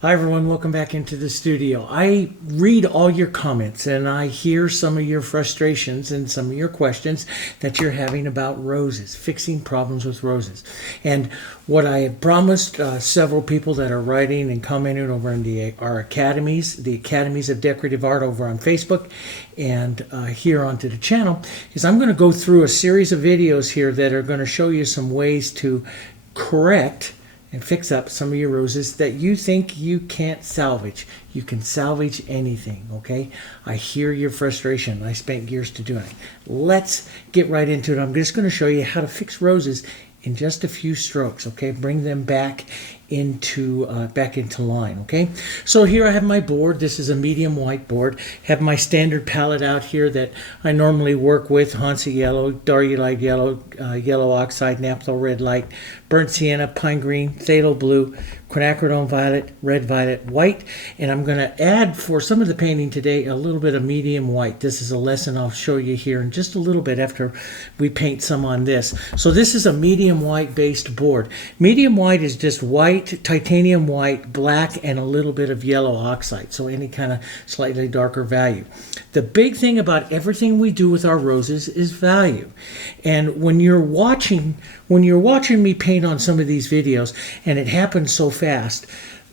Hi everyone, welcome back into the studio. I read all your comments and I hear some of your frustrations and some of your questions that you're having about roses, fixing problems with roses. And what I have promised several people that are writing and commenting over in our academies, the Academies of Decorative Art over on Facebook and here onto the channel, is I'm going to go through a series of videos here that are going to show you some ways to correct and fix up some of your roses that you think you can't salvage. You can salvage anything, okay? I hear your frustration. I spent years to doing it. Let's get right into it. I'm just going to show you how to fix roses in just a few strokes, okay? Bring them back into line, okay? So here I have my board. This is a medium white board. Have my standard palette out here that I normally work with: Hansa yellow, Dark light yellow, yellow oxide, naphtha red light, burnt sienna, pine green, phthalo blue, quinacridone violet, red violet, white, and I'm going to add for some of the painting today a little bit of medium white. This is a lesson I'll show you here in just a little bit after we paint some on this. So this is a medium white based board. Medium white is just white, titanium white, black, and a little bit of yellow oxide, so any kind of slightly darker value. The big thing about everything we do with our roses is value. And when you're watching me paint on some of these videos, and it happens so fast,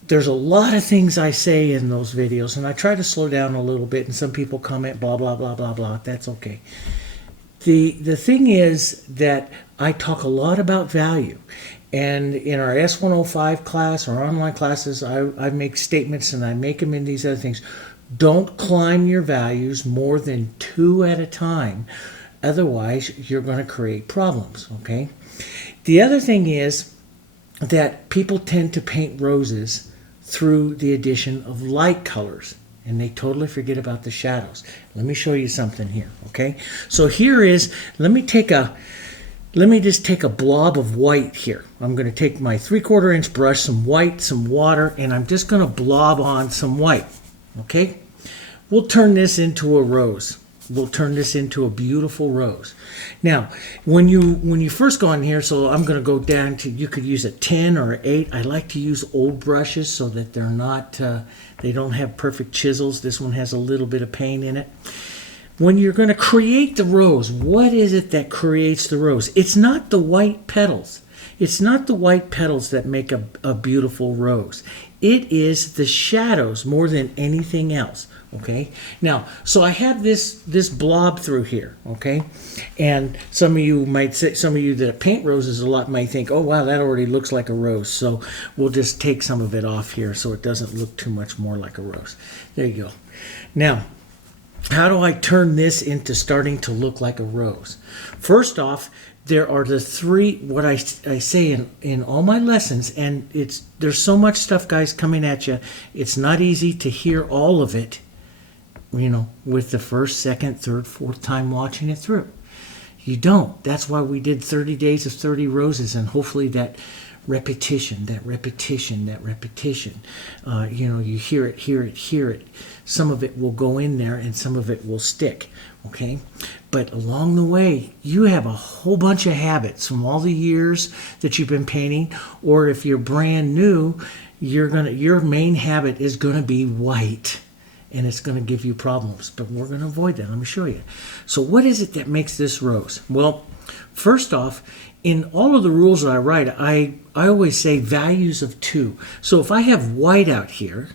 there's a lot of things I say in those videos, and I try to slow down a little bit, and some people comment blah blah blah blah blah. That's okay. The thing is that I talk a lot about value, and in our S105 class or online classes, I make statements, and I make them in these other things. Don't climb your values more than 2 at a time, otherwise you're going to create problems, okay? The other thing is that people tend to paint roses through the addition of light colors, and they totally forget about the shadows. Let me show you something here, okay? So here is, let me just take a blob of white here. I'm going to take my 3/4 inch brush, some white, some water, and I'm just going to blob on some white, okay? We'll turn this into a rose. We'll turn this into a beautiful rose. Now, when you first go in here, so I'm going to go down to, you could use a 10 or an 8. I like to use old brushes so that they're not, they don't have perfect chisels. This one has a little bit of paint in it. When you're going to create the rose, what is it that creates the rose? It's not the white petals. It's not the white petals that make a beautiful rose. It is the shadows more than anything else, okay? Now, so I have this blob through here, okay? And some of you might say, some of you that paint roses a lot might think, oh wow, that already looks like a rose. So we'll just take some of it off here so it doesn't look too much more like a rose. There you go. Now, how do I turn this into starting to look like a rose? First off, there are the 3, what I say in all my lessons, and there's so much stuff, guys, coming at you. It's not easy to hear all of it, you know, with the first, second, third, fourth time watching it through. You don't. That's why we did 30 days of 30 roses, and hopefully that repetition, you know, you hear it. Some of it will go in there and some of it will stick, okay? But along the way, you have a whole bunch of habits from all the years that you've been painting, or if you're brand new, your main habit is gonna be white, and it's gonna give you problems, but we're gonna avoid that. Let me show you. So what is it that makes this rose? Well, first off, in all of the rules that I write, I always say values of 2. So if I have white out here,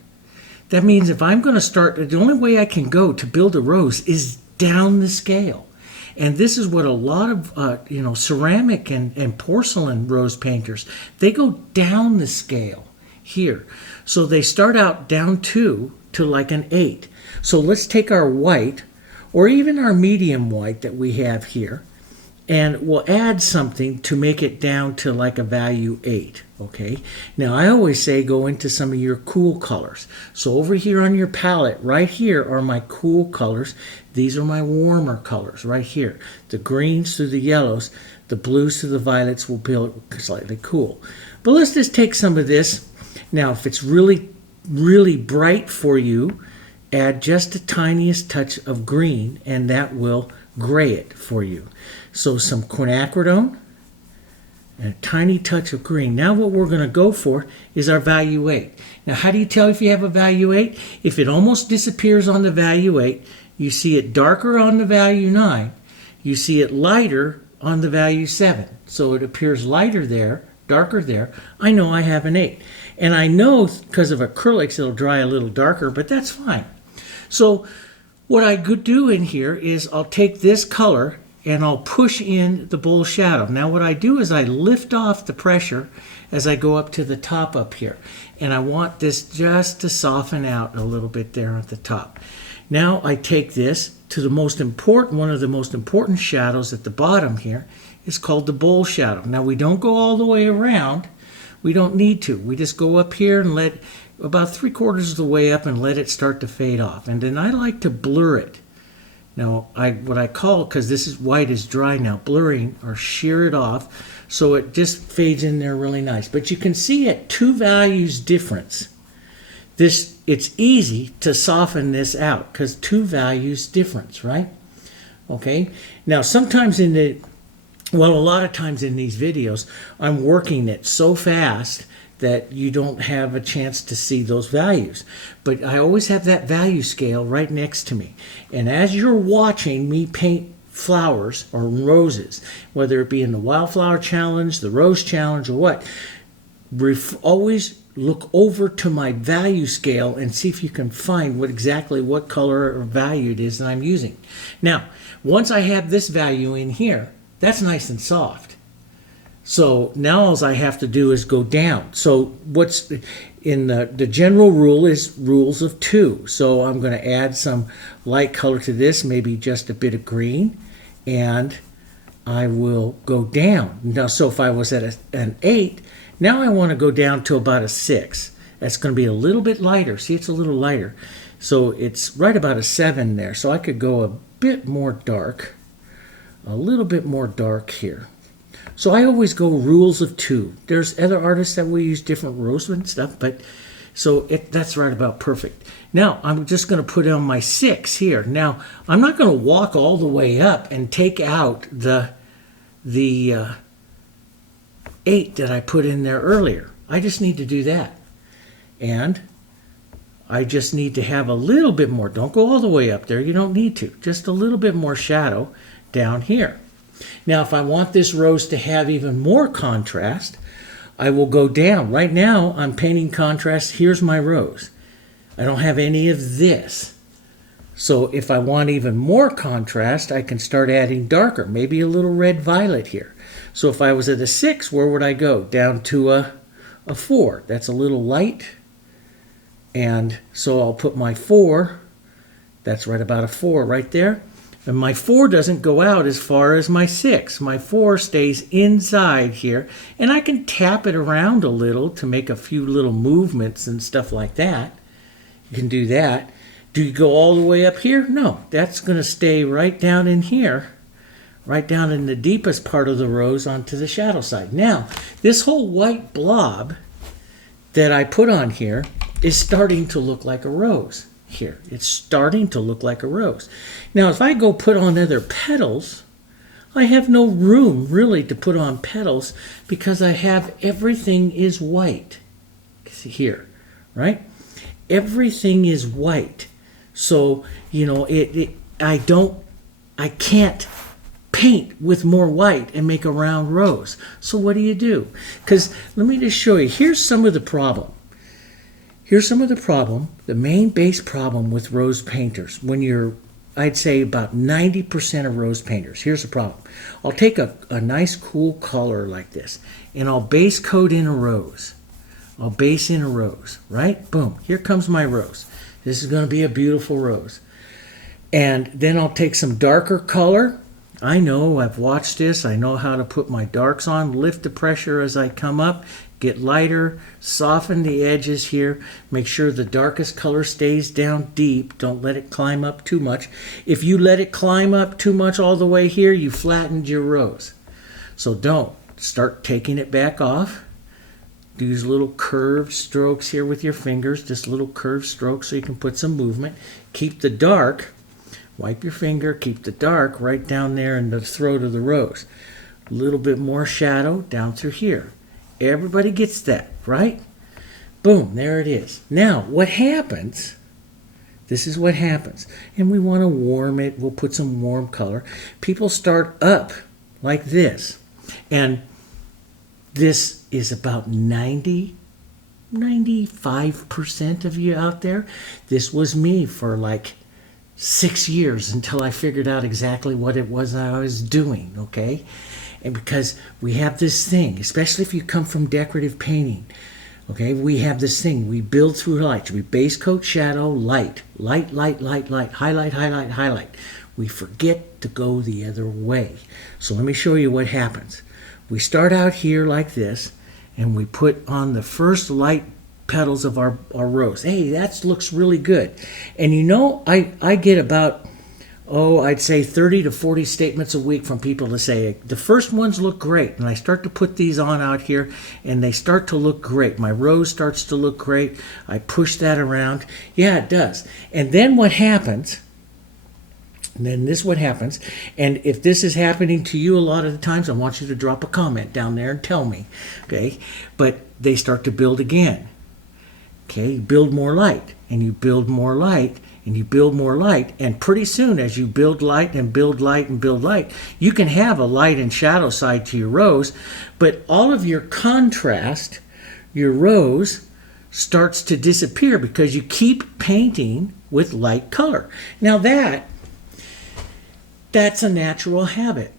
that means if I'm going to start, the only way I can go to build a rose is down the scale. And this is what a lot of you know, ceramic and porcelain rose painters, they go down the scale here. So they start out down 2 to like an 8. So let's take our white, or even our medium white that we have here, and we'll add something to make it down to like a value 8, okay? Now, I always say go into some of your cool colors. So over here on your palette, right here are my cool colors. These are my warmer colors right here. The greens through the yellows, the blues through the violets will be slightly cool. But let's just take some of this. Now, if it's really, really bright for you, add just the tiniest touch of green, and that will gray it for you. So some quinacridone, and a tiny touch of green. Now what we're going to go for is our value 8. Now how do you tell if you have a value 8? If it almost disappears on the value 8, you see it darker on the value 9, you see it lighter on the value 7. So it appears lighter there, darker there. I know I have an 8. And I know because of acrylics it'll dry a little darker, but that's fine. So what I could do in here is I'll take this color and I'll push in the bold shadow. Now what I do is I lift off the pressure as I go up to the top up here. And I want this just to soften out a little bit there at the top. Now I take this to the most important, one of the most important shadows at the bottom here is called the bold shadow. Now we don't go all the way around. We don't need to. We just go up here and let about 3/4 of the way up and let it start to fade off. And then I like to blur it. Now, what I call, because this is white is dry now, blurring or shear it off so it just fades in there really nice. But you can see at 2 values difference, it's easy to soften this out because 2 values difference, right? Okay. Now, sometimes a lot of times in these videos, I'm working it so fast that you don't have a chance to see those values. But I always have that value scale right next to me. And as you're watching me paint flowers or roses, whether it be in the Wildflower Challenge, the Rose Challenge, or what, always look over to my value scale and see if you can find exactly what color or value it is that I'm using. Now, once I have this value in here, that's nice and soft. So now all I have to do is go down. So what's in the general rule is rules of 2. So I'm going to add some light color to this, maybe just a bit of green, and I will go down. Now, so if I was at an 8, now I want to go down to about a 6. That's going to be a little bit lighter. See, it's a little lighter. So it's right about a 7 there. So I could go a bit more dark, a little bit more dark here. So I always go rules of 2. There's other artists that will use different rules and stuff, but so that's right about perfect. Now I'm just going to put on my 6 here. Now I'm not going to walk all the way up and take out the 8 that I put in there earlier. I just need to do that. And I just need to have a little bit more. Don't go all the way up there. You don't need to. Just a little bit more shadow down here. Now, if I want this rose to have even more contrast, I will go down. Right now, I'm painting contrast. Here's my rose. I don't have any of this. So if I want even more contrast, I can start adding darker, maybe a little red violet here. So if I was at a 6, where would I go? Down to a 4. That's a little light. And so I'll put my 4. That's right about a 4 right there. And my 4 doesn't go out as far as my 6. My 4 stays inside here. And I can tap it around a little to make a few little movements and stuff like that. You can do that. Do you go all the way up here? No, that's going to stay right down in here. Right down in the deepest part of the rose onto the shadow side. Now, this whole white blob that I put on here is starting to look like a rose. Here, it's starting to look like a rose. Now, if I go put on other petals, I have no room really to put on petals because I have everything is white. See here, right? Everything is white. So, you know, I can't paint with more white and make a round rose. So what do? Because let me just show you. Here's some of the problem. Here's some of the problem, the main base problem with rose painters. When you're, I'd say about 90% of rose painters, here's the problem. I'll take a nice cool color like this, and I'll base coat in a rose. I'll base in a rose, right? Boom, here comes my rose. This is going to be a beautiful rose. And then I'll take some darker color. I know, I've watched this. I know how to put my darks on, lift the pressure as I come up, get lighter, soften the edges here, make sure the darkest color stays down deep. Don't let it climb up too much. If you let it climb up too much all the way here, you flattened your rose. So don't. Start taking it back off. Do these little curved strokes here with your fingers, just little curved strokes so you can put some movement. Keep the dark, wipe your finger, keep the dark right down there in the throat of the rose. A little bit more shadow down through here. Everybody gets that, right? Boom, there it is. Now, what happens, this is what happens. And we want to warm it. We'll put some warm color. People start up like this. And this is about 95% of you out there. This was me for like 6 years until I figured out exactly what it was I was doing, okay? And because we have this thing, especially if you come from decorative painting, okay, we have this thing. We build through light. We base coat, shadow, light, light, light, light, light, highlight, highlight, highlight. We forget to go the other way. So let me show you what happens. We start out here like this, and we put on the first light petals of our rose. Hey, that looks really good. And you know, I get about, I'd say 30 to 40 statements a week from people to say, the first ones look great. And I start to put these on out here, and they start to look great. My rose starts to look great. I push that around. Yeah, it does. And then what happens, and then this is what happens, and if this is happening to you a lot of the times, I want you to drop a comment down there and tell me, okay? But they start to build again. Okay, build more light, and you build more light, and you build more light, and pretty soon as you build light and build light and build light, you can have a light and shadow side to your rose, but all of your contrast, your rose, starts to disappear because you keep painting with light color. Now that's a natural habit,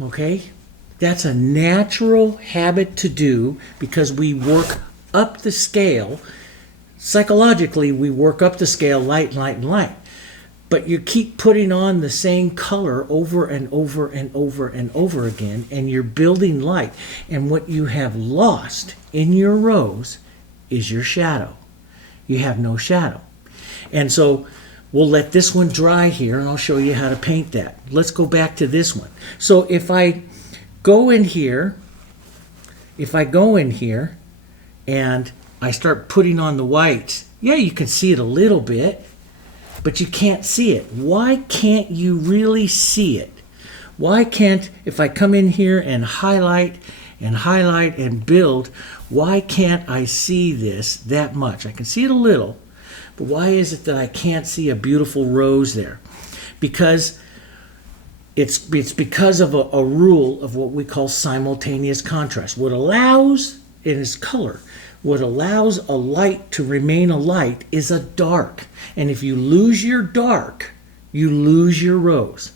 okay? That's a natural habit to do because we work up the scale. Psychologically, we work up the scale, light, light, and light. But you keep putting on the same color over and over and over and over again, and you're building light. And what you have lost in your rose is your shadow. You have no shadow. And so we'll let this one dry here, and I'll show you how to paint that. Let's go back to this one. So if I go in here, and I start putting on the whites, yeah, you can see it a little bit, but you can't see it. Why can't you really see it? Why can't, if I come in here and highlight and build, why can't I see this that much? I can see it a little, but why is it that I can't see a beautiful rose there? Because it's because of a rule of what we call simultaneous contrast. What allows, it is color, what allows a light to remain a light is a dark. And if you lose your dark, you lose your rose.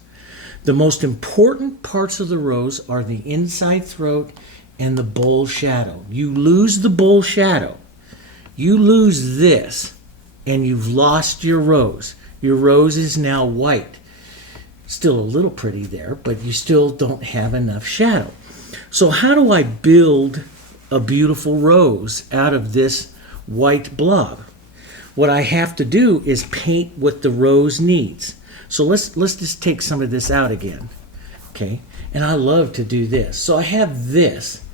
The most important parts of the rose are the inside throat and the bowl shadow. You lose the bowl shadow, you lose this, and you've lost your rose. Your rose is now white. Still a little pretty there, but you still don't have enough shadow. So how do I build a beautiful rose out of this white blob? What I have to do is paint what the rose needs. So let's just take some of this out again, okay? And I love to do this. So I have this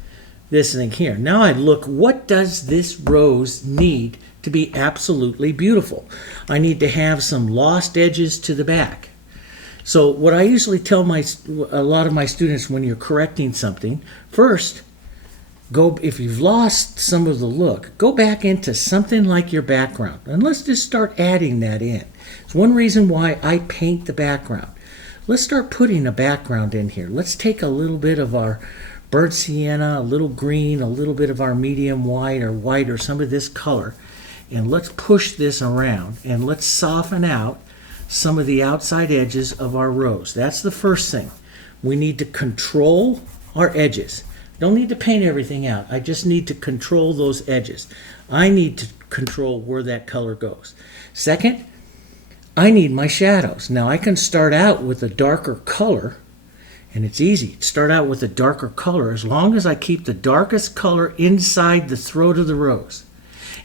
thing here. Now I look, what does this rose need to be absolutely beautiful? I need to have some lost edges to the back. So what I usually tell a lot of my students when you're correcting something, first, if you've lost some of the look, go back into something like your background. And let's just start adding that in. It's one reason why I paint the background. Let's start putting a background in here. Let's take a little bit of our burnt sienna, a little green, a little bit of our medium white or some of this color. And let's push this around and let's soften out some of the outside edges of our rose. That's the first thing. We need to control our edges. Don't need to paint everything out. I just need to control those edges. I need to control where that color goes. Second, I need my shadows. Now I can start out with a darker color, and it's easy. Start out with a darker color as long as I keep the darkest color inside the throat of the rose.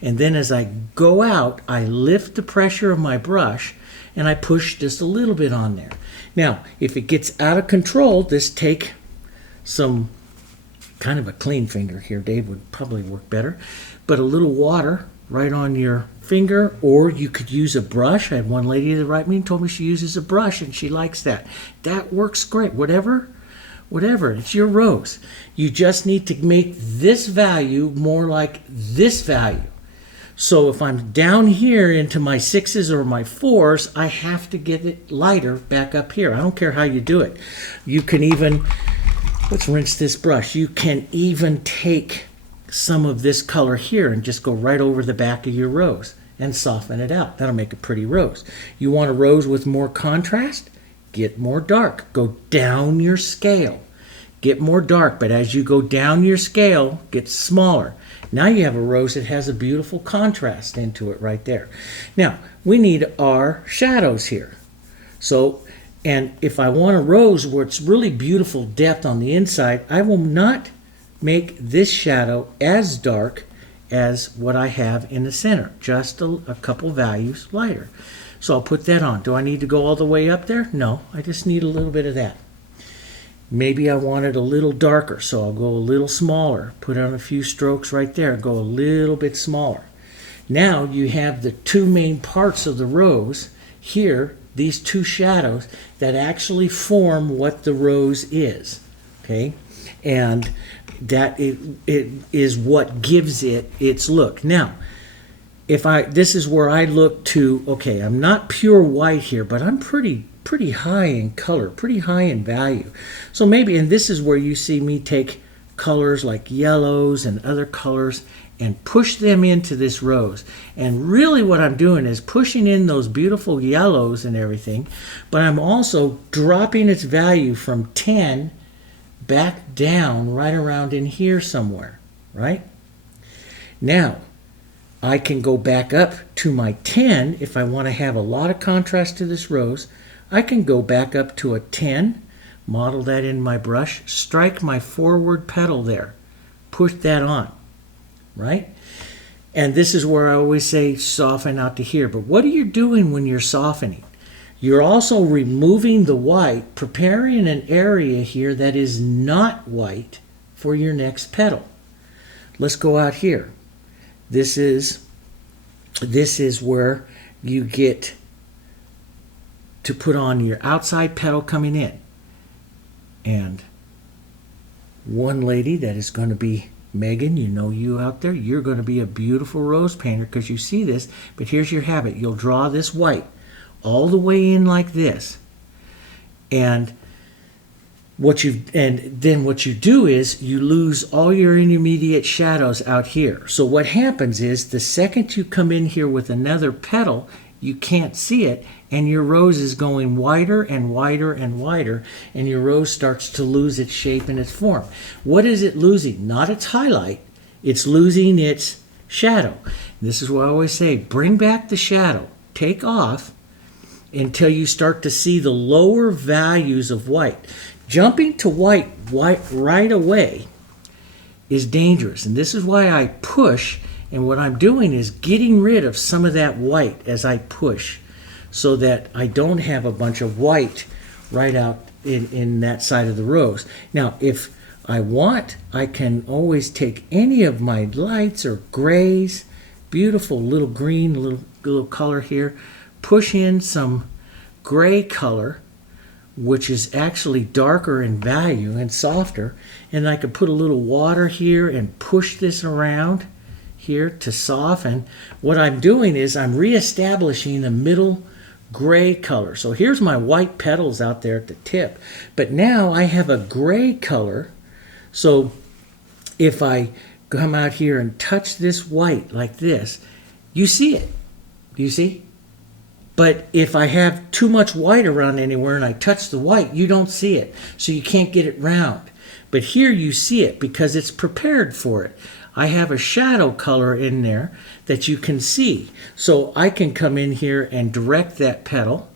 And then as I go out, I lift the pressure of my brush and I push just a little bit on there. Now, if it gets out of control, just take some kind of a clean finger here. Dave would probably work better. But a little water right on your finger, or you could use a brush. I had one lady that wrote me and told me she uses a brush and she likes that. That works great. Whatever whatever. It's your rose. You just need to make this value more like this value. So if I'm down here into my 6s or my 4s, I have to get it lighter back up here. I don't care how you do it. You can even, let's rinse this brush. You can even take some of this color here and just go right over the back of your rose and soften it out. That'll make a pretty rose. You want a rose with more contrast? Get more dark. Go down your scale. Get more dark, but as you go down your scale, get smaller. Now you have a rose that has a beautiful contrast into it right there. Now, we need our shadows here. So, and if I want a rose where it's really beautiful depth on the inside, I will not make this shadow as dark as what I have in the center, just a couple values lighter. So I'll put that on. Do I need to go all the way up there? No, I just need a little bit of that. Maybe I want it a little darker, so I'll go a little smaller. Put on a few strokes right there, go a little bit smaller. Now you have the two main parts of the rose here, these two shadows that actually form what the rose is, okay? And that it is what gives it its look. Now, this is where I look to, okay, I'm not pure white here, but I'm pretty high in color, pretty high in value. So maybe, and this is where you see me take colors like yellows and other colors and push them into this rose. And really what I'm doing is pushing in those beautiful yellows and everything, but I'm also dropping its value from 10 back down right around in here somewhere, right? Now, I can go back up to my 10 if I want to have a lot of contrast to this rose. I can go back up to a 10, model that in my brush, strike my forward petal there, push that on, right? And this is where I always say soften out to here. But what are you doing when you're softening? You're also removing the white, preparing an area here that is not white for your next petal. Let's go out here. This is where you get to put on your outside petal coming in. And one lady that is going to be Megan, you know, you out there, you're going to be a beautiful rose painter because you see this, but here's your habit. You'll draw this white all the way in like this. And then what you do is you lose all your intermediate shadows out here. So what happens is the second you come in here with another petal, you can't see it, and your rose is going wider and wider and wider, and your rose starts to lose its shape and its form. What is it losing? Not its highlight, it's losing its shadow. This is what I always say, bring back the shadow, take off until you start to see the lower values of white. Jumping to white right away is dangerous, and this is why I push, and what I'm doing is getting rid of some of that white as I push so that I don't have a bunch of white right out in that side of the rose. Now, if I want, I can always take any of my lights or grays, beautiful little green, little color here, push in some gray color, which is actually darker in value and softer, and I could put a little water here and push this around here to soften. What I'm doing is I'm reestablishing the middle gray color. So here's my white petals out there at the tip, but now I have a gray color. So if I come out here and touch this white like this, you see it. Do you see? But if I have too much white around anywhere and I touch the white, you don't see it. So you can't get it round. But here you see it because it's prepared for it. I have a shadow color in there that you can see. So I can come in here and direct that petal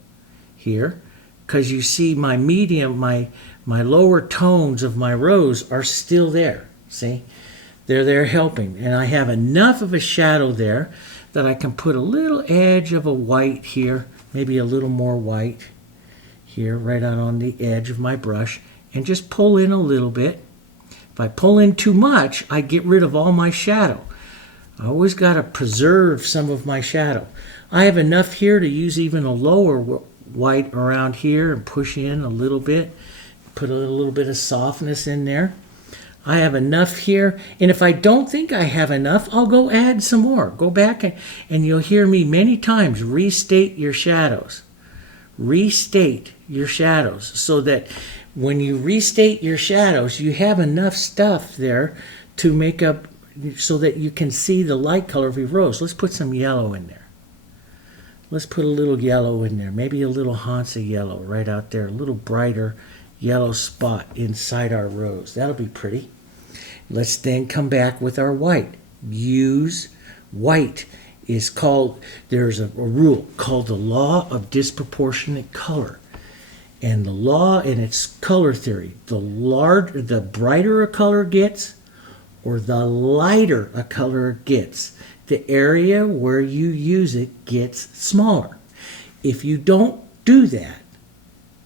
here because you see my medium, my lower tones of my rose are still there. See? They're there helping. And I have enough of a shadow there that I can put a little edge of a white here, maybe a little more white here, right out on the edge of my brush, and just pull in a little bit. If I pull in too much, I get rid of all my shadow. I always got to preserve some of my shadow. I have enough here to use even a lower white around here and push in a little bit. Put a little bit of softness in there. I have enough here, and if I don't think I have enough, I'll go add some more. Go back and you'll hear me many times restate your shadows. Restate your shadows so that when you restate your shadows, you have enough stuff there to make up so that you can see the light color of your rose. Let's put some yellow in there. Let's put a little yellow in there, maybe a little Hansa yellow right out there, a little brighter yellow spot inside our rose. That'll be pretty. Let's then come back with our white. Use white is called, there's a rule called the law of disproportionate color. And the law in its color theory, the brighter a color gets or the lighter a color gets, the area where you use it gets smaller. If you don't do that,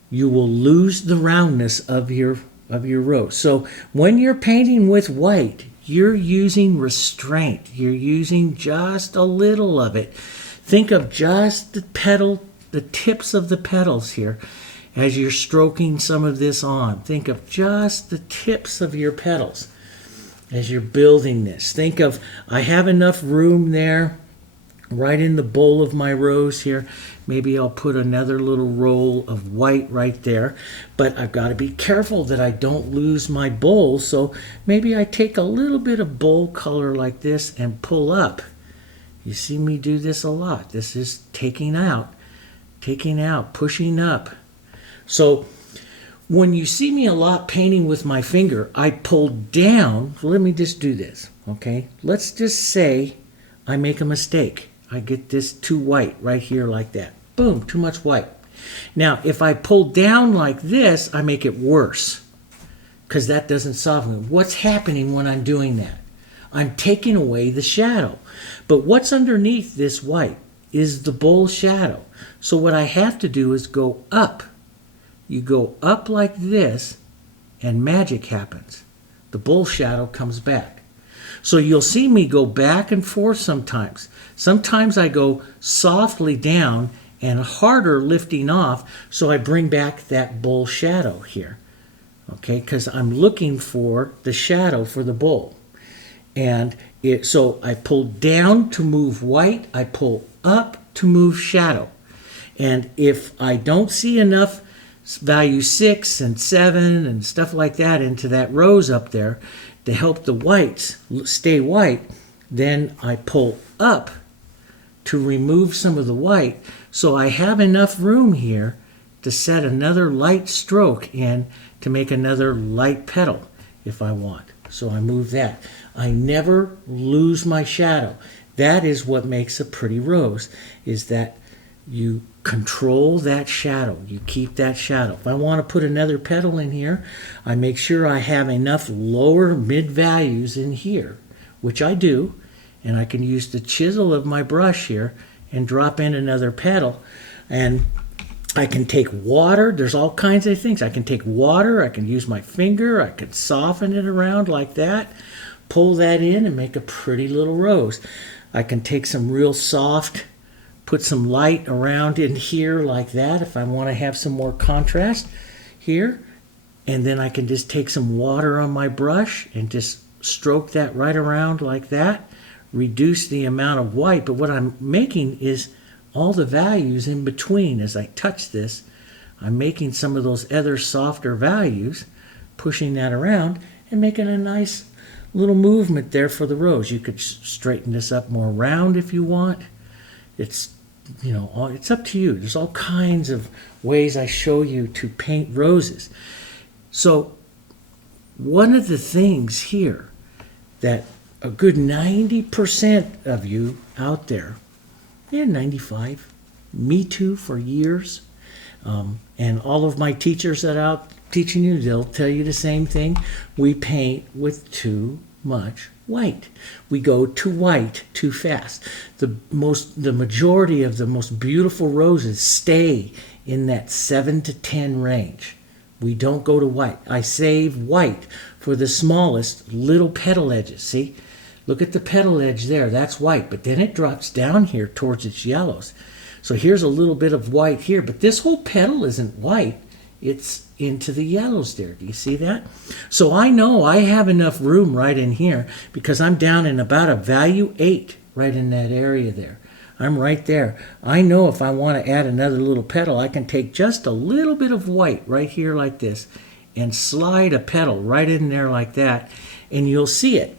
you will lose the roundness of your rose. So when you're painting with white, you're using restraint. You're using just a little of it. Think of just the tips of the petals here as you're stroking some of this on. Think of just the tips of your petals as you're building this. Think of, I have enough room there right in the bowl of my rose here. Maybe I'll put another little roll of white right there, but I've got to be careful that I don't lose my bowl. So maybe I take a little bit of bowl color like this and pull up. You see me do this a lot. This is taking out, pushing up. So when you see me a lot painting with my finger, I pull down. Let me just do this, okay? Let's just say I make a mistake. I get this too white right here like that. Boom, too much white. Now, if I pull down like this, I make it worse because that doesn't soften it. What's happening when I'm doing that? I'm taking away the shadow. But what's underneath this white is the bowl shadow. So what I have to do is go up. You go up like this and magic happens. The bowl shadow comes back. So you'll see me go back and forth sometimes. Sometimes I go softly down and harder lifting off, so I bring back that bowl shadow here, okay, because I'm looking for the shadow for the bowl. And so I pull down to move white, I pull up to move shadow. And if I don't see enough value 6 and 7 and stuff like that into that rose up there to help the whites stay white, then I pull up to remove some of the white, so I have enough room here to set another light stroke in to make another light petal if I want. So I move that. I never lose my shadow. That is what makes a pretty rose, is that you control that shadow. You keep that shadow. If I want to put another petal in here, I make sure I have enough lower mid values in here, which I do, and I can use the chisel of my brush here and drop in another petal. And I can take water. There's all kinds of things. I can take water. I can use my finger. I can soften it around like that, pull that in and make a pretty little rose. I can take some real soft, put some light around in here like that if I want to have some more contrast here. And then I can just take some water on my brush and just stroke that right around like that, reduce the amount of white. But what I'm making is all the values in between. As I touch this, I'm making some of those other softer values, pushing that around and making a nice little movement there for the rose. You could straighten this up more round if you want. It's, you know, it's up to you. There's all kinds of ways I show you to paint roses. So one of the things here that a good 90% of you out there, 95, me too for years, and all of my teachers that are out teaching you, they'll tell you the same thing. We paint with too much white. We go to white too fast. The majority of the most beautiful roses stay in that 7 to 10 range. We don't go to white. I save white for the smallest little petal edges. See? Look at the petal edge there. That's white. But then it drops down here towards its yellows. So here's a little bit of white here. But this whole petal isn't white. it's into the yellows there. Do you see that? So I know I have enough room right in here because I'm down in about a value 8 right in that area there. I'm right there. I know if I want to add another little petal, I can take just a little bit of white right here like this and slide a petal right in there like that, and you'll see it.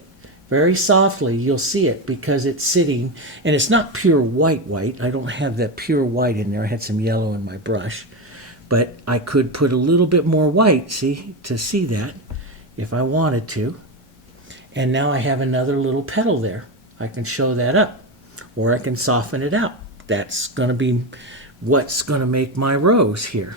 Very softly, you'll see it because it's sitting, and it's not pure white. I don't have that pure white in there. I had some yellow in my brush. But I could put a little bit more white, see, to see that if I wanted to. And now I have another little petal there. I can show that up, or I can soften it out. That's going to be what's going to make my rose here.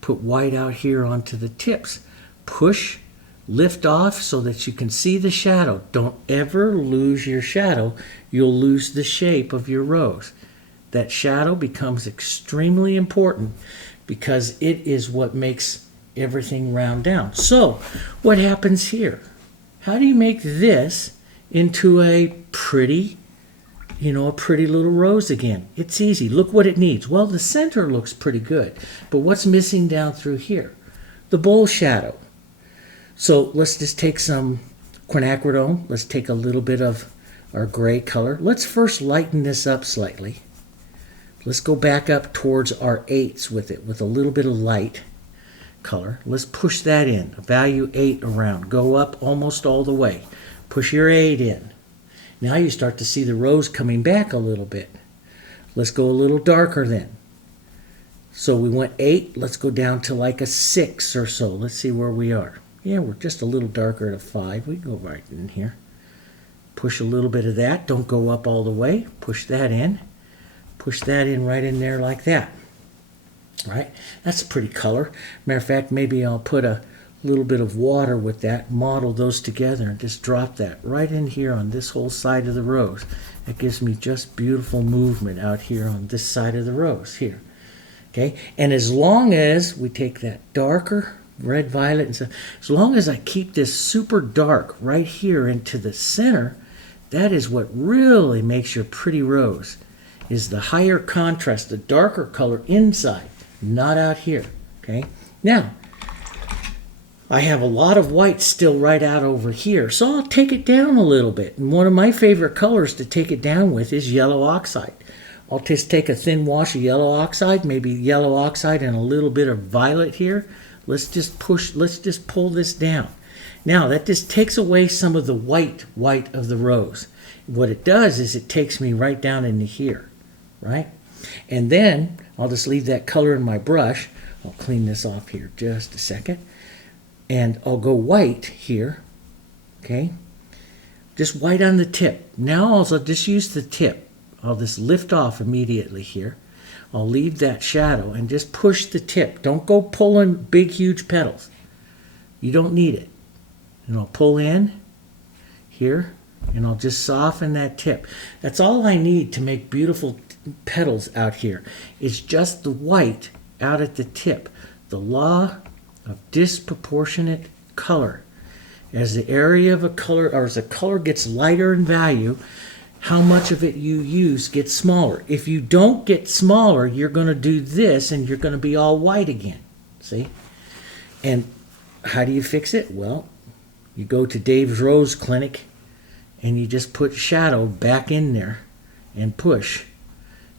Put white out here onto the tips. Push, lift off so that you can see the shadow. Don't ever lose your shadow. You'll lose the shape of your rose. That shadow becomes extremely important because it is what makes everything round down. So, what happens here? How do you make this into a pretty, a pretty little rose again? It's easy. Look what it needs. Well, the center looks pretty good, but what's missing down through here? The bowl shadow. So, let's just take some quinacridone. Let's take a little bit of our gray color. Let's first lighten this up slightly. Let's go back up towards our 8s with it, with a little bit of light color. Let's push that in, a value 8 around. Go up almost all the way. Push your 8 in. Now you start to see the rose coming back a little bit. Let's go a little darker then. So we went 8, let's go down to like a 6 or so. Let's see where we are. Yeah, we're just a little darker at a 5. We can go right in here. Push a little bit of that. Don't go up all the way. Push that in. Push that in right in there like that. Right? That's a pretty color. Matter of fact, maybe I'll put a little bit of water with that, model those together, and just drop that right in here on this whole side of the rose. That gives me just beautiful movement out here on this side of the rose here. Okay? And as long as we take that darker red, violet, and so, as long as I keep this super dark right here into the center, that is what really makes your pretty rose. Is the higher contrast, the darker color inside, not out here. Okay? Now, I have a lot of white still right out over here, so I'll take it down a little bit. And one of my favorite colors to take it down with is yellow oxide. I'll just take a thin wash of yellow oxide, maybe yellow oxide and a little bit of violet here. Let's just pull this down. Now, that just takes away some of the white of the rose. What it does is it takes me right down into here. Right? And then I'll just leave that color in my brush. I'll clean this off here just a second. And I'll go white here. Okay? Just white on the tip. Now I'll just use the tip. I'll just lift off immediately here. I'll leave that shadow and just push the tip. Don't go pulling big, huge petals. You don't need it. And I'll pull in here. And I'll just soften that tip. That's all I need to make beautiful petals out here. It's just the white out at the tip. The law of disproportionate color. As the area of a color, or as a color gets lighter in value, how much of it you use gets smaller. If you don't get smaller, you're going to do this and you're going to be all white again. See? And how do you fix it? Well, you go to Dave's Rose Clinic and you just put shadow back in there and push.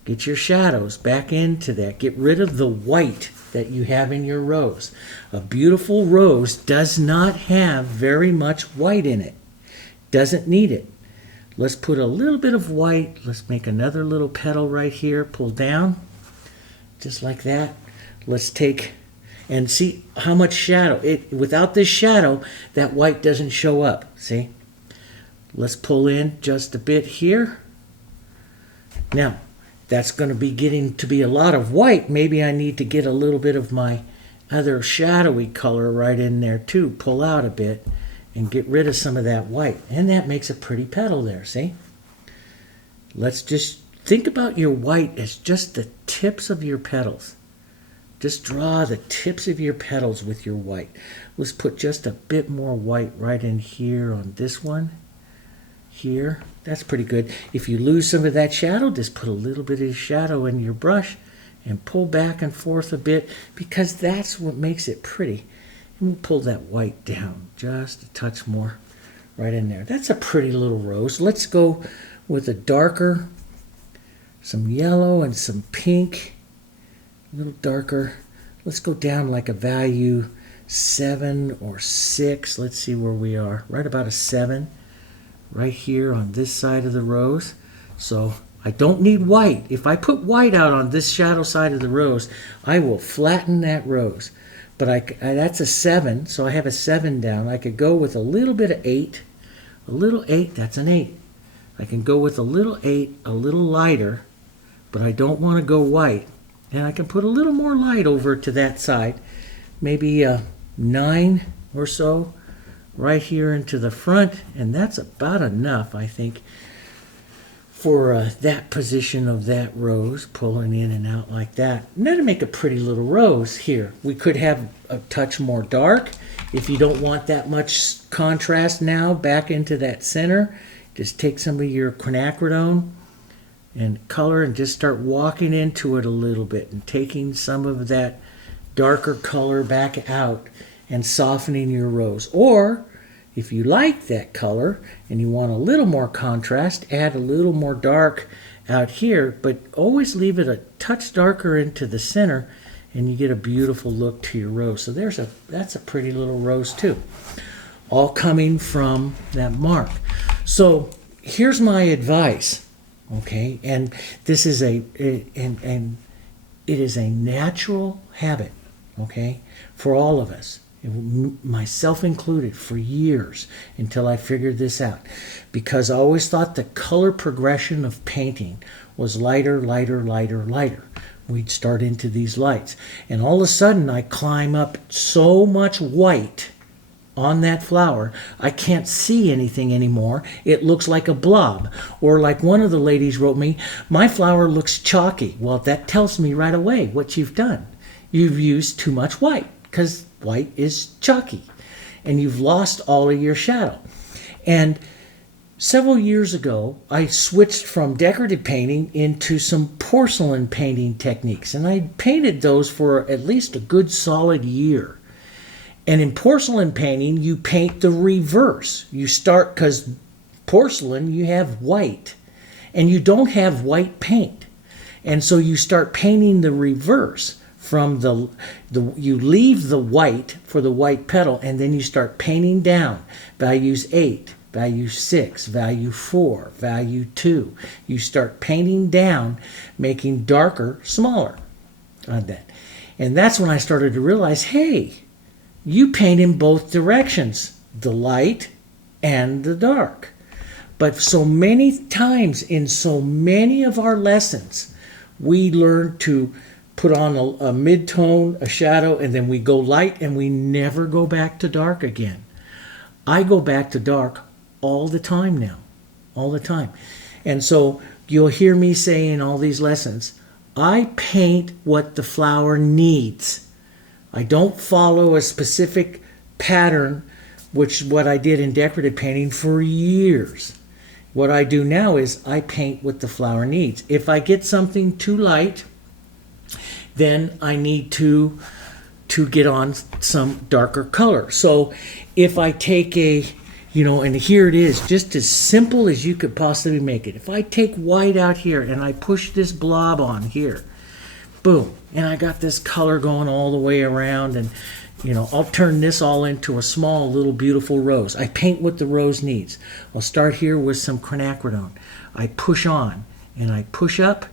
Get your shadows back into that. Get rid of the white that you have in your rose. A beautiful rose does not have very much white in it. Doesn't need it. Let's put a little bit of white. Let's make another little petal right here. Pull down. Just like that. Let's take and see how much shadow. Without this shadow, that white doesn't show up. See? Let's pull in just a bit here. Now, that's going to be getting to be a lot of white. Maybe I need to get a little bit of my other shadowy color right in there too. Pull out a bit and get rid of some of that white. And that makes a pretty petal there, see? Let's just think about your white as just the tips of your petals. Just draw the tips of your petals with your white. Let's put just a bit more white right in here on this one. Here. That's pretty good. If you lose some of that shadow, just put a little bit of shadow in your brush and pull back and forth a bit because that's what makes it pretty. And we'll pull that white down just a touch more right in there. That's a pretty little rose. Let's go with a darker, some yellow and some pink, a little darker. Let's go down like a value 7 or 6. Let's see where we are. Right about a 7 right here on this side of the rose. So I don't need white. If I put white out on this shadow side of the rose, I will flatten that rose. But that's a 7, so I have a 7 down. I could go with a little bit of 8. A little 8, that's an 8. I can go with a little 8, a little lighter, but I don't want to go white. And I can put a little more light over to that side. Maybe a 9 or so right here into the front. And that's about enough, I think, for that position of that rose, pulling in and out like that. And that'll make a pretty little rose here. We could have a touch more dark. If you don't want that much contrast now back into that center, just take some of your quinacridone and color and just start walking into it a little bit and taking some of that darker color back out and softening your rose. Or if you like that color and you want a little more contrast, add a little more dark out here, but always leave it a touch darker into the center and you get a beautiful look to your rose. So that's a pretty little rose too, all coming from that mark. So here's my advice, okay? And this is it is a natural habit, okay, for all of us. Myself included, for years until I figured this out, because I always thought the color progression of painting was lighter, lighter, lighter, lighter. We'd start into these lights, and all of a sudden I climb up so much white on that flower, I can't see anything anymore. It looks like a blob. Or like one of the ladies wrote me, my flower looks chalky. Well, that tells me right away what you've done. You've used too much white, because white is chalky, and you've lost all of your shadow. And several years ago, I switched from decorative painting into some porcelain painting techniques, and I painted those for at least a good solid year. And in porcelain painting, you paint the reverse. You start, because porcelain, you have white, and you don't have white paint. And so you start painting the reverse. From you leave the white for the white petal, and then you start painting down. Values 8, value 6, value 4, value 2. You start painting down, making darker, smaller on that. And that's when I started to realize, hey, you paint in both directions, the light and the dark. But so many times in so many of our lessons, we learn to put on a mid-tone, a shadow, and then we go light, and we never go back to dark again. I go back to dark all the time now, all the time. And so you'll hear me say in all these lessons, I paint what the flower needs. I don't follow a specific pattern, which is what I did in decorative painting for years. What I do now is I paint what the flower needs. If I get something too light, then I need to get on some darker color. So if I take and here it is, just as simple as you could possibly make it. If I take white out here and I push this blob on here, boom, and I got this color going all the way around, and I'll turn this all into a small little beautiful rose. I paint what the rose needs. I'll start here with some quinacridone. I push on and I push up,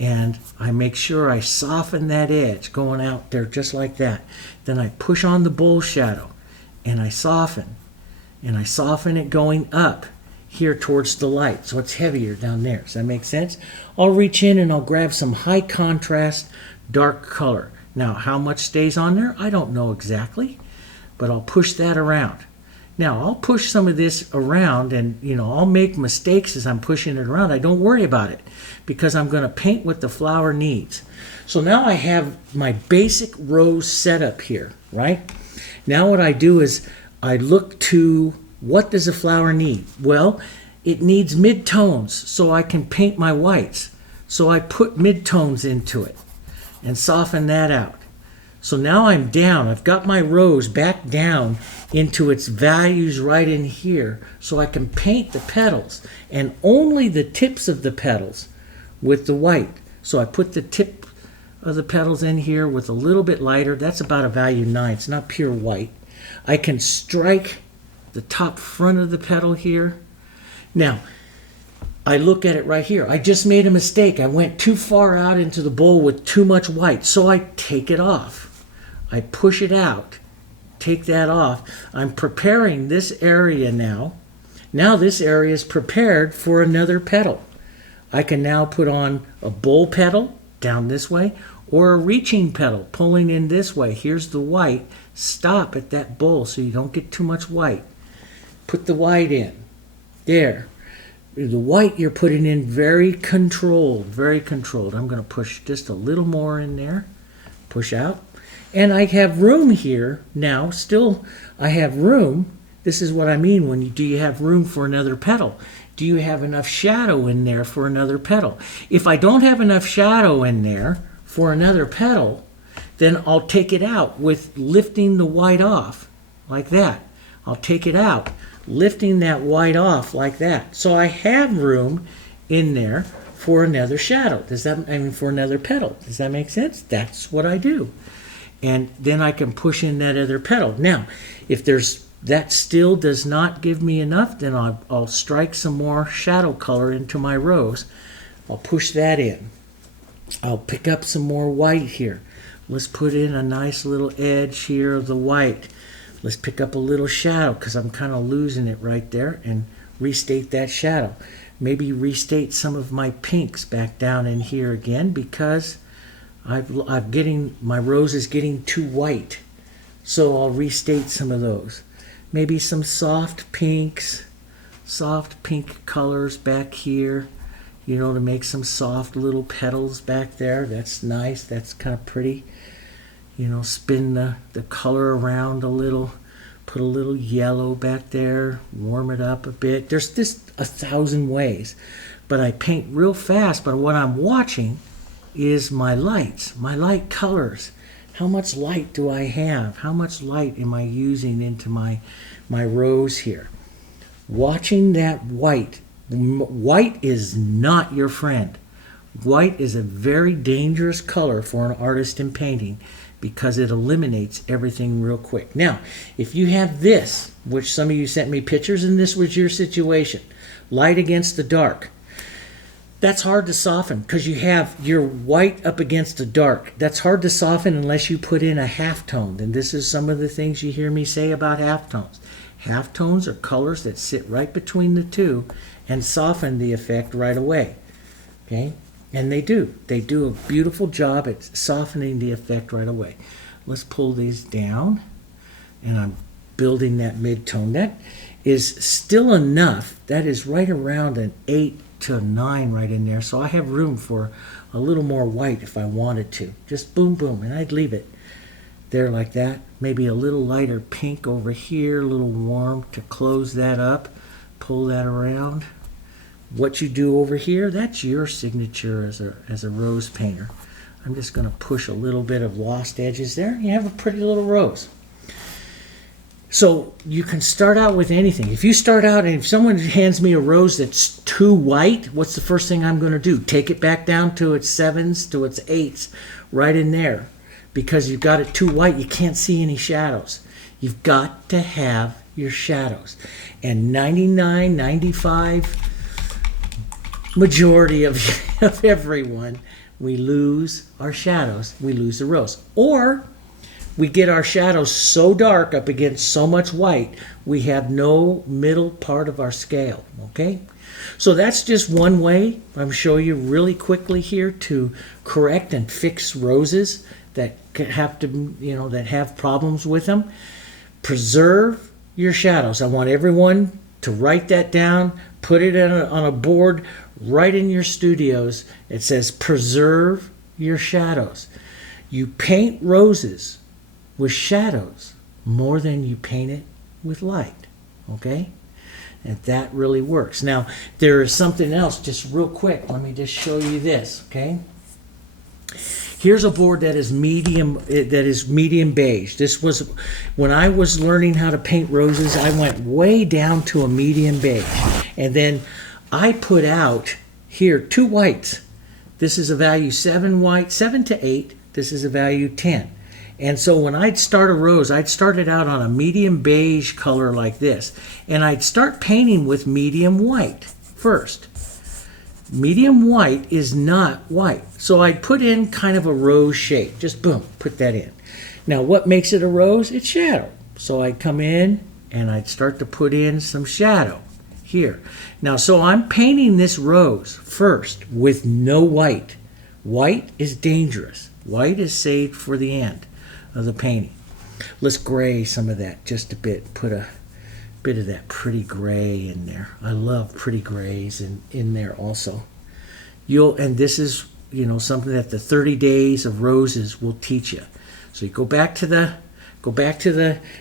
and I make sure I soften that edge going out there just like that. Then I push on the bull shadow and I soften it going up here towards the light, so it's heavier down there. Does that make sense? I'll reach in and I'll grab some high contrast dark color. Now, how much stays on there? I don't know exactly, but I'll push that around. Now, I'll push some of this around, and I'll make mistakes as I'm pushing it around. I don't worry about it, because I'm going to paint what the flower needs. So now I have my basic rose setup here, right? Now what I do is I look to, what does a flower need? Well, it needs mid-tones, so I can paint my whites. So I put mid-tones into it. and soften that out. So now I'm down. I've got my rose back down into its values right in here, so I can paint the petals and only the tips of the petals with the white. So I put the tip of the petals in here with a little bit lighter. That's about a value 9. It's not pure white. I can strike the top front of the petal here. Now, I look at it right here. I just made a mistake. I went too far out into the bowl with too much white, so I take it off. I push it out, take that off. I'm preparing this area now. Now this area is prepared for another petal. I can now put on a bowl petal down this way or a reaching petal pulling in this way. Here's the white. Stop at that bowl so you don't get too much white. Put the white in. There. The white you're putting in very controlled, very controlled. I'm going to push just a little more in there. Push out. And I have room here now. Still, I have room. This is what I mean when do you have room for another petal? Do you have enough shadow in there for another petal? If I don't have enough shadow in there for another petal, then I'll take it out with lifting the white off like that. I'll take it out, lifting that white off like that. So I have room in there for another shadow. For another petal. Does that make sense? That's what I do. And then I can push in that other petal. Now, if that still does not give me enough, then I'll strike some more shadow color into my rose. I'll push that in. I'll pick up some more white here. Let's put in a nice little edge here of the white. Let's pick up a little shadow because I'm kind of losing it right there and restate that shadow. Maybe restate some of my pinks back down in here again because my rose is getting too white. So I'll restate some of those. Maybe some soft pinks, soft pink colors back here, to make some soft little petals back there. That's nice. That's kind of pretty. Spin the color around a little, put a little yellow back there, warm it up a bit. There's just 1,000 ways. But I paint real fast, but what I'm watching is my lights, my light colors. How much light do I have? How much light am I using into my rose here? Watching that white. White is not your friend. White is a very dangerous color for an artist in painting because it eliminates everything real quick. Now, if you have this, which some of you sent me pictures and this was your situation, light against the dark, that's hard to soften because you have your white up against the dark. That's hard to soften unless you put in a halftone. And this is some of the things you hear me say about halftones. Halftones are colors that sit right between the two and soften the effect right away. Okay? And they do. They do a beautiful job at softening the effect right away. Let's pull these down. And I'm building that mid-tone. That is still enough. That is right around an 8 to a 9 right in there. So I have room for a little more white if I wanted to. Just boom, boom. And I'd leave it there like that. Maybe a little lighter pink over here, a little warm to close that up. Pull that around. What you do over here, that's your signature as a rose painter. I'm just going to push a little bit of lost edges there. You have a pretty little rose. So you can start out with anything. If you start out and if someone hands me a rose that's too white, what's the first thing I'm going to do? Take it back down to its 7s, to its 8s, right in there. Because you've got it too white, you can't see any shadows. You've got to have your shadows. And 99, 95, majority of everyone, we lose our shadows. We lose the rose. Or we get our shadows so dark up against so much white, we have no middle part of our scale, okay? So that's just one way I'm showing you really quickly here to correct and fix roses that have to, that have problems with them. Preserve your shadows. I want everyone to write that down, put it on a board right in your studios. It says preserve your shadows. You paint roses with shadows more than you paint it with light, okay? And that really works. Now, there is something else just real quick. Let me just show you this, okay? Here's a board that is medium beige. This was, when I was learning how to paint roses, I went way down to a medium beige. And then I put out here 2 whites. This is a value 7 white, 7 to 8. This is a value 10. And so when I'd start a rose, I'd start it out on a medium beige color like this. And I'd start painting with medium white first. Medium white is not white. So I'd put in kind of a rose shape. Just boom, put that in. Now what makes it a rose? It's shadow. So I'd come in and I'd start to put in some shadow here. Now, so I'm painting this rose first with no white. White is dangerous. White is saved for the end of the painting. Let's gray some of that just a bit. Put a bit of that pretty gray in there. I love pretty grays in there also. And this is, something that the 30 days of roses will teach you. So you go back to the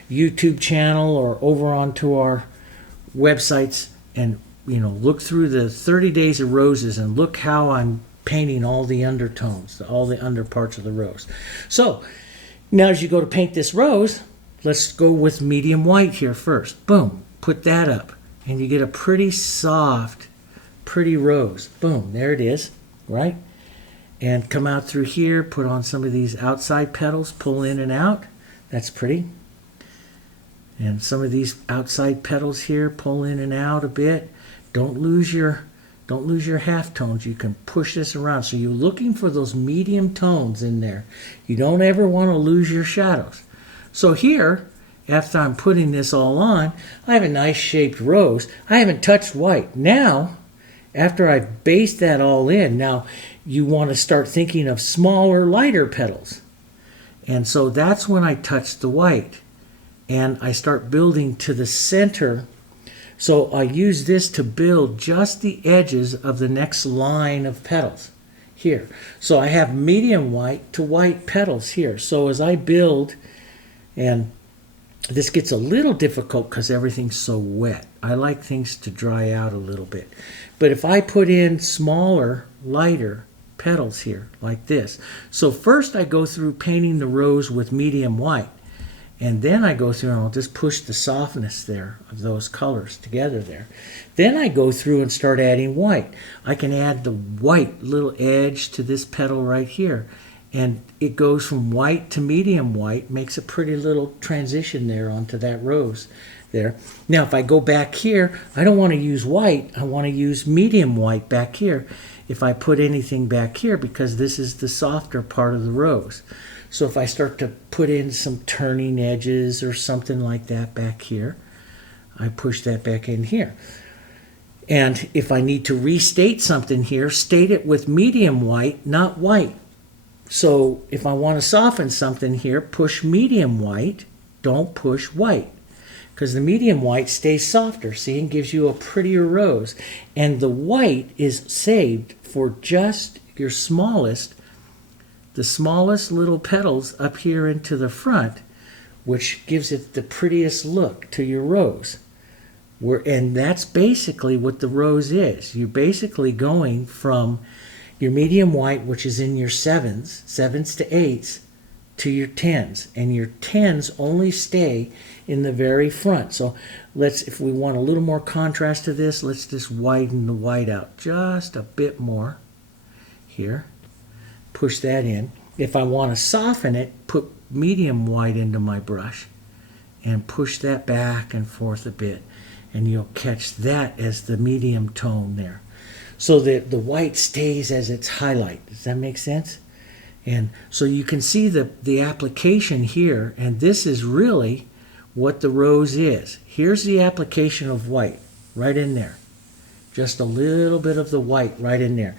YouTube channel or over onto our websites and look through the 30 days of roses and look how I'm painting all the undertones, all the under parts of the rose. So now as you go to paint this rose, let's go with medium white here first. Boom, put that up and you get a pretty soft, pretty rose. Boom, there it is, right? And come out through here, put on some of these outside petals, pull in and out. That's pretty. And some of these outside petals here, pull in and out a bit. Don't lose your half tones. You can push this around. So you're looking for those medium tones in there. You don't ever want to lose your shadows. So here, after I'm putting this all on, I have a nice shaped rose. I haven't touched white. Now, after I've based that all in, now you want to start thinking of smaller, lighter petals. And so that's when I touch the white. And I start building to the center. So I use this to build just the edges of the next line of petals here. So I have medium white to white petals here. So as I build, and this gets a little difficult because everything's so wet. I like things to dry out a little bit. But if I put in smaller, lighter petals here like this. So first I go through painting the rose with medium white. And then I go through and I'll just push the softness there of those colors together there. Then I go through and start adding white. I can add the white little edge to this petal right here. And it goes from white to medium white, makes a pretty little transition there onto that rose there. Now if I go back here, I don't want to use white, I want to use medium white back here if I put anything back here because this is the softer part of the rose. So if I start to put in some turning edges or something like that back here, I push that back in here. And if I need to restate something here, state it with medium white, not white. So if I want to soften something here, push medium white, don't push white. Because the medium white stays softer, see, and gives you a prettier rose. And the white is saved for just your smallest, the smallest little petals up here into the front, which gives it the prettiest look to your rose. And that's basically what the rose is. You're basically going from your medium white, which is in your 7s to 8s, to your 10s. And your 10s only stay in the very front. So if we want a little more contrast to this, let's just widen the white out just a bit more here. Push that in. If I want to soften it, put medium white into my brush and push that back and forth a bit. And you'll catch that as the medium tone there. So that the white stays as its highlight. Does that make sense? And so you can see the application here, and this is really what the rose is. Here's the application of white right in there. Just a little bit of the white right in there.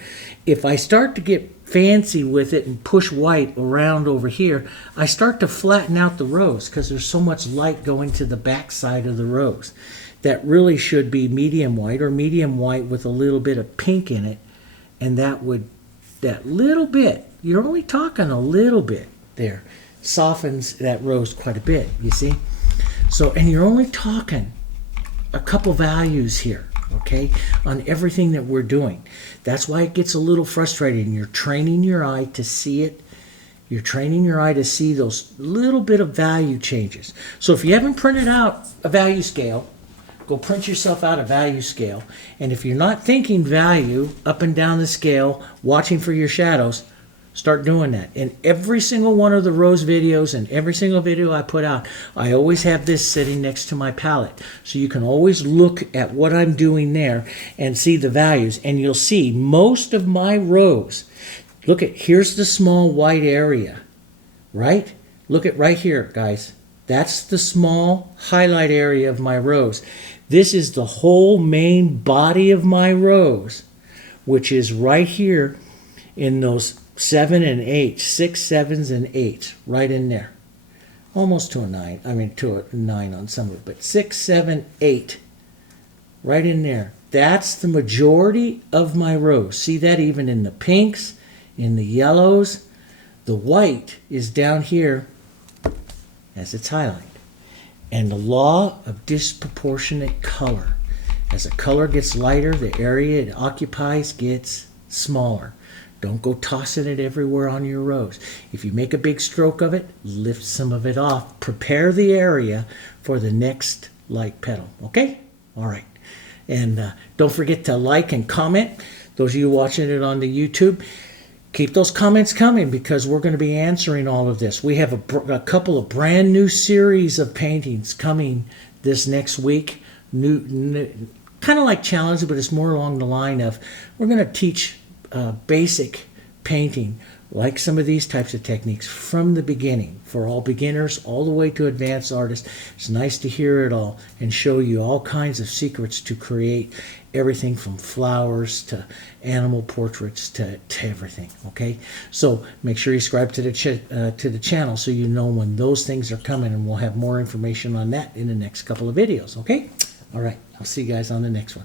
If I start to get fancy with it and push white around over here, I start to flatten out the rose because there's so much light going to the back side of the rose. That really should be medium white or medium white with a little bit of pink in it. And that little bit, you're only talking a little bit there, softens that rose quite a bit, you see? So, and you're only talking a couple values here. Okay, on everything that we're doing. That's why it gets a little frustrating. You're training your eye to see it You're training your eye to see those little bit of value changes. So if you haven't printed out a value scale, go print yourself out a value scale. And if you're not thinking value up and down the scale, watching for your shadows, start doing that. In every single one of the rose videos and every single video I put out, I always have this sitting next to my palette. So you can always look at what I'm doing there and see the values. And you'll see most of my rose. Look at, here's the small white area, right? Look at right here, guys. That's the small highlight area of my rose. This is the whole main body of my rose, which is right here in those 7 and 8, 6, 7s, and 8, right in there. Almost to a 9, I mean to a 9 on some of it, but 6, 7, 8, right in there. That's the majority of my rose. See that even in the pinks, in the yellows. The white is down here as its highlight. And the law of disproportionate color. As a color gets lighter, the area it occupies gets smaller. Don't go tossing it everywhere on your rose. If you make a big stroke of it, lift some of it off. Prepare the area for the next light petal. Okay? All right. And don't forget to like and comment. Those of you watching it on the YouTube, keep those comments coming because we're going to be answering all of this. We have a couple of brand new series of paintings coming this next week. New kind of like challenges, but it's more along the line of we're going to teach basic painting, like some of these types of techniques from the beginning for all beginners all the way to advanced artists. It's nice to hear it all and show you all kinds of secrets to create everything from flowers to animal portraits to everything. Okay, so make sure you subscribe to the channel so you know when those things are coming, and we'll have more information on that in the next couple of videos. Okay, all right, I'll see you guys on the next one.